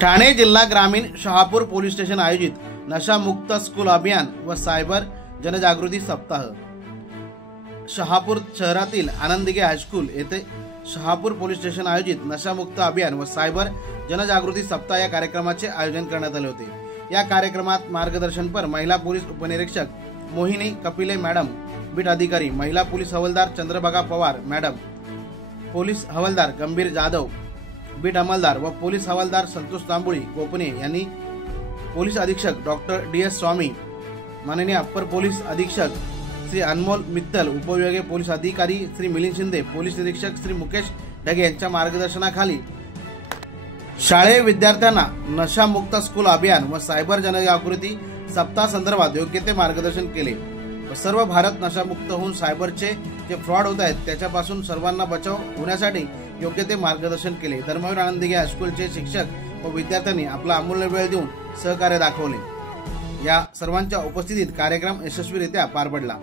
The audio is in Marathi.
ठाणे जिल्हा ग्रामीण शहापूर पोलीस स्टेशन आयोजित नशामुक्त स्कूल अभियान व सायबर जनजागृती सप्ताह। शहापूर शहरातील आनंदिगे हायस्कूल येथे शहापूर पोलीस स्टेशन आयोजित नशामुक्त अभियान व सायबर जनजागृती सप्ताह या कार्यक्रमाचे आयोजन करण्यात आले होते। या कार्यक्रमात मार्गदर्शनपर महिला पोलीस उपनिरीक्षक मोहिनी कपिले मॅडम, बीट अधिकारी महिला पोलीस हवालदार चंद्रभागा पवार मॅडम, पोलीस हवालदार गंभीर जाधव, बीट अंमलदार व पोलीस हवालदार संतोष तांबुळी कोपणे यांनी, पोलीस अधीक्षक डॉक्टर DS स्वामी, माननीय अप्पर पोलीस अधीक्षक श्री अनमोल मित्तल, उपविभागीय पोलीस अधिकारी श्री मिलिंद शिंदे, पोलीस निरीक्षक श्री मुकेश ढगे यांच्या मार्गदर्शनाखाली शाळेय विद्यार्थ्यांना नशामुक्त स्कूल अभियान व सायबर जनजागृती सप्ताह संदर्भात योग्य ते मार्गदर्शन केले व सर्व भारत नशामुक्त होऊन सायबरचे जे फ्रॉड होत आहेत त्याच्यापासून सर्वांना बचाव होण्यासाठी योग्य ते मार्गदर्शन केले। धर्मवीर आनंदिगे हायस्कूलचे शिक्षक व विद्यार्थ्यांनी आपला अमूल्य वेळ देऊन सहकार्य दाखवले। या सर्वांच्या उपस्थितीत कार्यक्रम यशस्वीरित्या पार पडला।